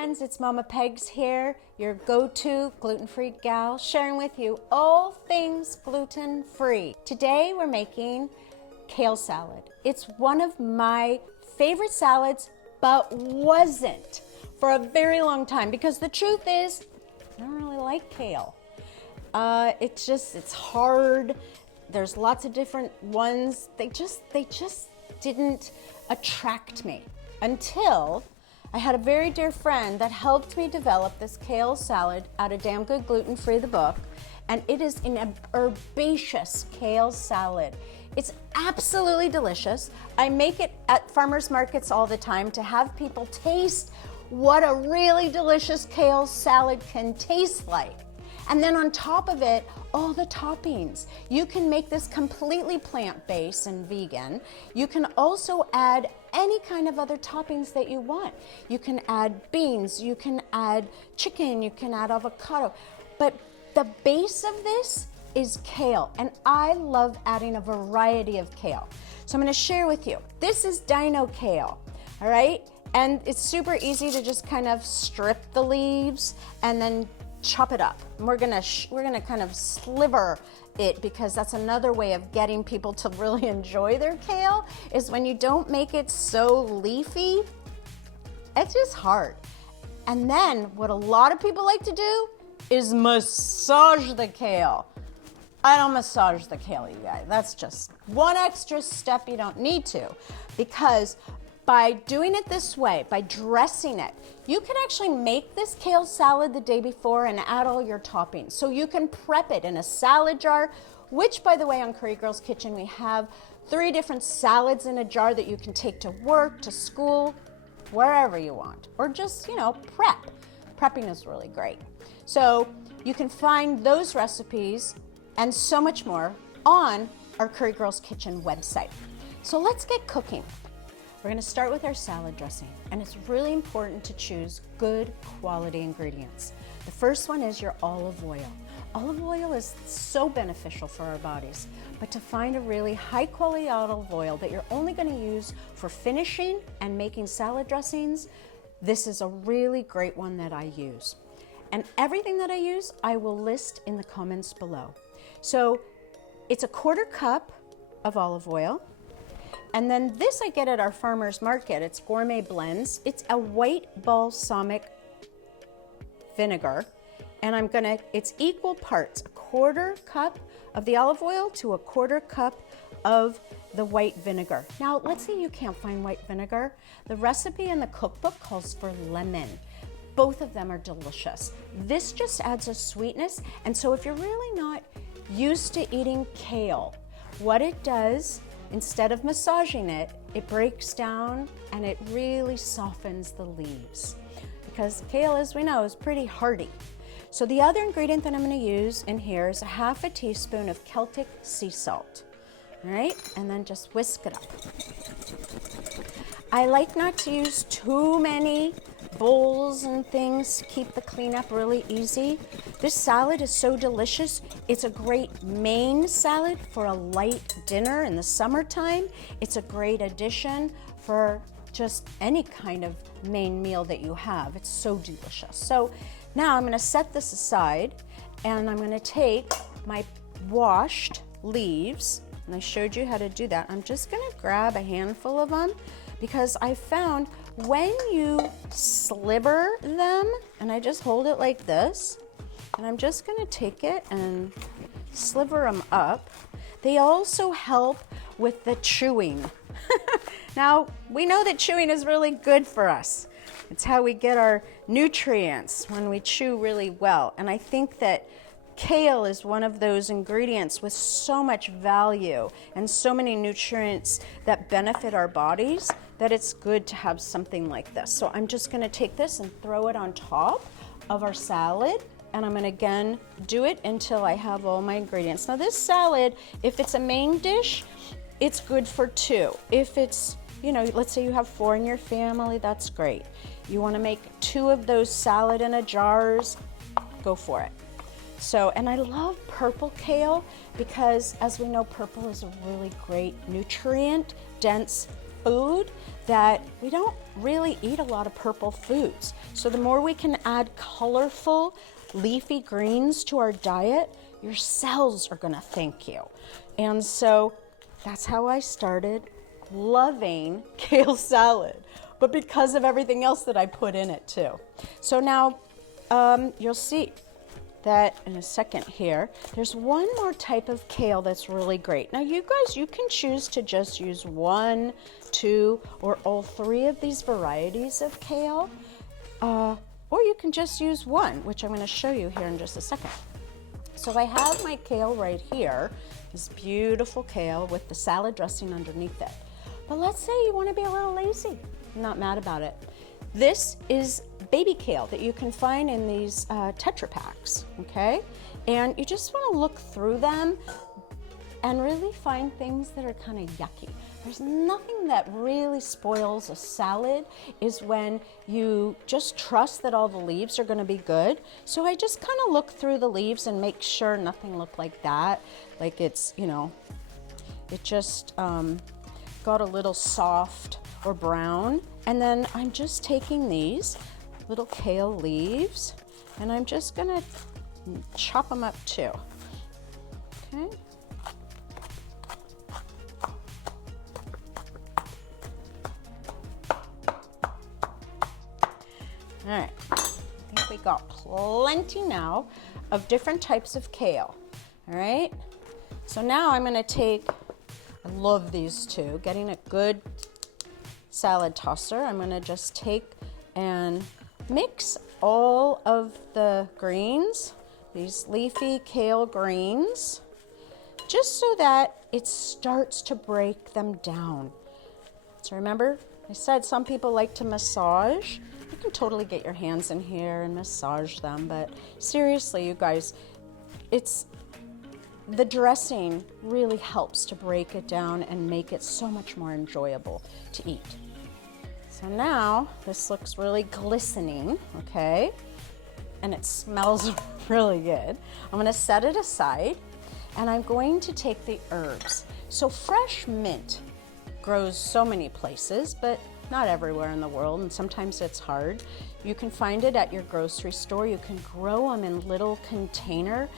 friends, it's Mama Pegs here, your go-to gluten-free gal, sharing with you all things gluten-free. Today we're making kale salad. It's one of my favorite salads, but wasn't for a very long time because the truth is, I don't really like kale. It's hard. There's lots of different ones. They just didn't attract me until I had a very dear friend that helped me develop this kale salad out of Damn Good Gluten Free, the book, and it is an herbaceous kale salad. It's absolutely delicious. I make it at farmers markets all the time to have people taste what a really delicious kale salad can taste like. And then on top of it, all the toppings. You can make this completely plant-based and vegan. You can also add any kind of other toppings that you want. You can add beans, you can add chicken, you can add avocado. But the base of this is kale, and I love adding a variety of kale. So I'm gonna share with you. This is dino kale, all right? And it's super easy to just kind of strip the leaves and then chop it up. And we're gonna kind of sliver it because that's another way of getting people to really enjoy their kale is when you don't make it so leafy, it's just hard. And then what a lot of people like to do is massage the kale. I don't massage the kale, you guys. That's just one extra step you don't need to, because by doing it this way, by dressing it, you can actually make this kale salad the day before and add all your toppings. So you can prep it in a salad jar, which, by the way, on Curry Girl's Kitchen, we have 3 different salads in a jar that you can take to work, to school, wherever you want, or just, prep. Prepping is really great. So you can find those recipes and so much more on our Curry Girl's Kitchen website. So let's get cooking. We're gonna start with our salad dressing, and it's really important to choose good quality ingredients. The first one is your olive oil. Olive oil is so beneficial for our bodies, but to find a really high quality olive oil that you're only gonna use for finishing and making salad dressings, this is a really great one that I use. And everything that I use, I will list in the comments below. So it's a 1/4 cup of olive oil. And then this I get at our farmer's market. It's Gourmet Blends. It's a white balsamic vinegar. And it's equal parts, a 1/4 cup of the olive oil to a 1/4 cup of the white vinegar. Now, let's say you can't find white vinegar. The recipe in the cookbook calls for lemon. Both of them are delicious. This just adds a sweetness. And so if you're really not used to eating kale, what it does, instead of massaging it, it breaks down and it really softens the leaves. Because kale, as we know, is pretty hardy. So the other ingredient that I'm gonna use in here is a 1/2 teaspoon of Celtic sea salt. All right, and then just whisk it up. I like not to use too many bowls and things to keep the cleanup really easy. This salad is so delicious. It's a great main salad for a light dinner in the summertime. It's a great addition for just any kind of main meal that you have. It's so delicious. So now I'm gonna set this aside and I'm gonna take my washed leaves, and I showed you how to do that. I'm just gonna grab a handful of them because I found when you sliver them, and I just hold it like this, and I'm just gonna take it and sliver them up. They also help with the chewing. Now, we know that chewing is really good for us. It's how we get our nutrients when we chew really well. And I think that kale is one of those ingredients with so much value and so many nutrients that benefit our bodies that it's good to have something like this. So I'm just gonna take this and throw it on top of our salad, and I'm gonna again do it until I have all my ingredients. Now this salad, if it's a main dish, it's good for 2. If it's, let's say you have 4 in your family, that's great. You wanna make 2 of those salad in a jars, go for it. So, and I love purple kale because, as we know, purple is a really great nutrient-dense food that we don't really eat a lot of purple foods. So the more we can add colorful, leafy greens to our diet, your cells are gonna thank you. And so that's how I started loving kale salad, but because of everything else that I put in it too. So now you'll see that in a second here. There's one more type of kale that's really great. Now you guys, you can choose to just use 1, 2, or all 3 of these varieties of kale, or you can just use one, which I'm going to show you here in just a second. So I have my kale right here, this beautiful kale with the salad dressing underneath it. But let's say you want to be a little lazy. I'm not mad about it. This is baby kale that you can find in these Tetra Packs, okay? And you just want to look through them and really find things that are kind of yucky. There's nothing that really spoils a salad is when you just trust that all the leaves are going to be good. So I just kind of look through the leaves and make sure nothing look like that. Like it's, you know, it just got a little soft or brown. And then I'm just taking these little kale leaves and I'm just gonna chop them up too, okay? All right, I think we got plenty now of different types of kale, all right? So now I'm gonna take, I love these two, getting a good salad tosser. I'm gonna just take and mix all of the greens, these leafy kale greens, just so that it starts to break them down. So remember, I said some people like to massage. You can totally get your hands in here and massage them, but seriously, you guys, the dressing really helps to break it down and make it so much more enjoyable to eat. So now this looks really glistening, okay? And it smells really good. I'm gonna set it aside and I'm going to take the herbs. So fresh mint grows so many places, but not everywhere in the world, and sometimes it's hard. You can find it at your grocery store. You can grow them in little container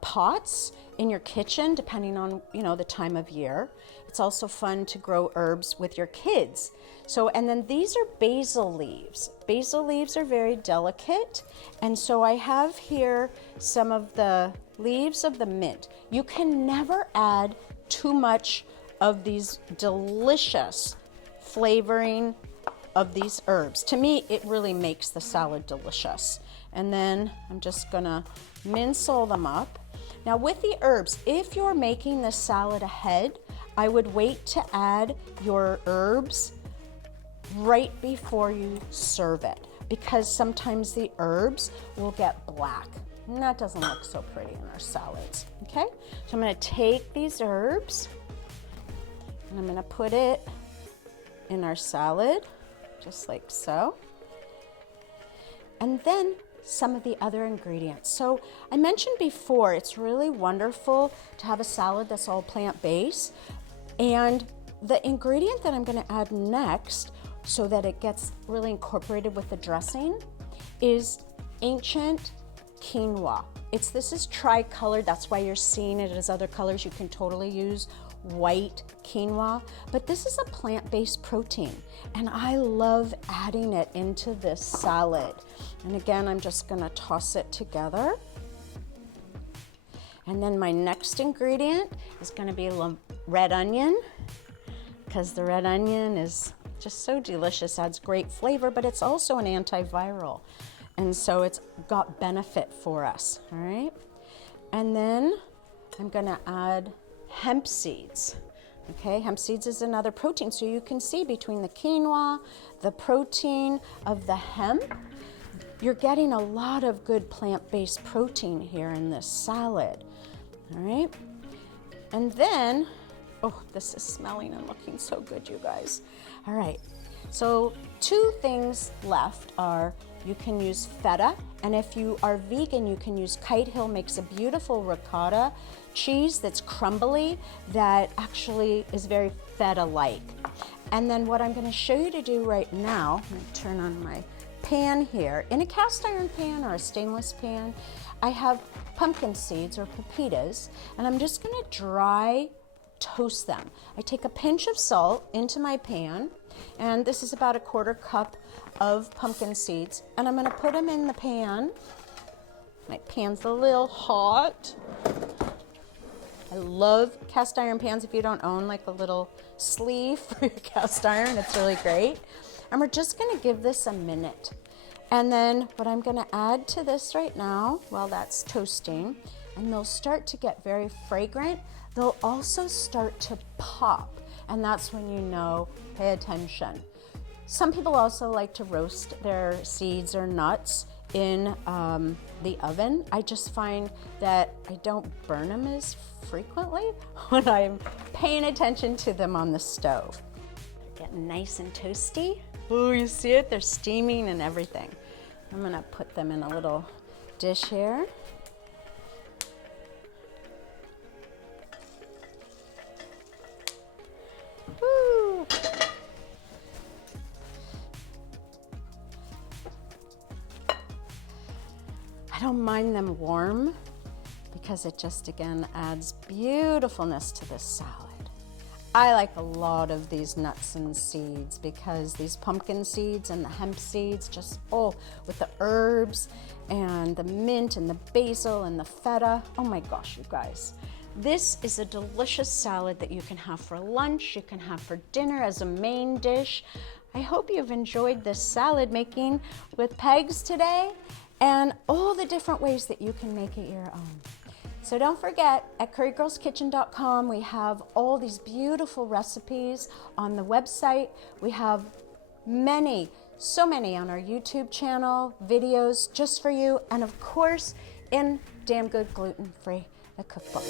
pots in your kitchen, depending on, you know, the time of year. It's also fun to grow herbs with your kids. So, and then these are basil leaves. Basil leaves are very delicate. And so I have here some of the leaves of the mint. You can never add too much of these delicious flavoring of these herbs. To me, it really makes the salad delicious. And then I'm just gonna mince all them up. Now with the herbs, if you're making this salad ahead, I would wait to add your herbs right before you serve it, because sometimes the herbs will get black. And that doesn't look so pretty in our salads, okay? So I'm gonna take these herbs and I'm gonna put it in our salad, just like so. And then some of the other ingredients. So I mentioned before, it's really wonderful to have a salad that's all plant-based. And the ingredient that I'm gonna add next, so that it gets really incorporated with the dressing, is ancient quinoa. This is tri-colored, that's why you're seeing it as other colors. You can totally use white quinoa, but this is a plant-based protein, and I love adding it into this salad. And again, I'm just gonna toss it together. And then my next ingredient is gonna be red onion, because the red onion is just so delicious, adds great flavor, but it's also an antiviral. And so it's got benefit for us, all right? And then I'm gonna add hemp seeds. Okay, hemp seeds is another protein. So you can see between the quinoa, the protein of the hemp, you're getting a lot of good plant-based protein here in this salad. All right, and then, oh, this is smelling and looking so good, you guys. All right, So 2 things left are you can use feta, and if you are vegan, you can use Kite Hill, makes a beautiful ricotta cheese that's crumbly that actually is very feta-like. And then what I'm going to show you to do right now, I'm going to turn on my pan here. In a cast iron pan or a stainless pan, I have pumpkin seeds or pepitas, and I'm just going to dry toast them. I take a pinch of salt into my pan, and this is about a 1/4 cup of pumpkin seeds, and I'm going to put them in the pan. My pan's a little hot. I love cast iron pans. If you don't own like a little sleeve for your cast iron, it's really great. And we're just going to give this a minute. And then what I'm going to add to this right now, while that's toasting, and they'll start to get very fragrant, they'll also start to pop. And that's when you know, pay attention. Some people also like to roast their seeds or nuts in the oven. I just find that I don't burn them as frequently when I'm paying attention to them on the stove. They're getting nice and toasty. Oh, you see it? They're steaming and everything. I'm gonna put them in a little dish here. Woo. I don't mind them warm because it just, again, adds beautifulness to this salad. I like a lot of these nuts and seeds because these pumpkin seeds and the hemp seeds just, oh, with the herbs and the mint and the basil and the feta. Oh my gosh, you guys. This is a delicious salad that you can have for lunch, you can have for dinner as a main dish. I hope you've enjoyed this salad making with Pegs today and all the different ways that you can make it your own. So don't forget, at currygirlskitchen.com, we have all these beautiful recipes on the website. We have many, so many on our YouTube channel, videos just for you, and of course, in Damn Good Gluten Free, the cookbook.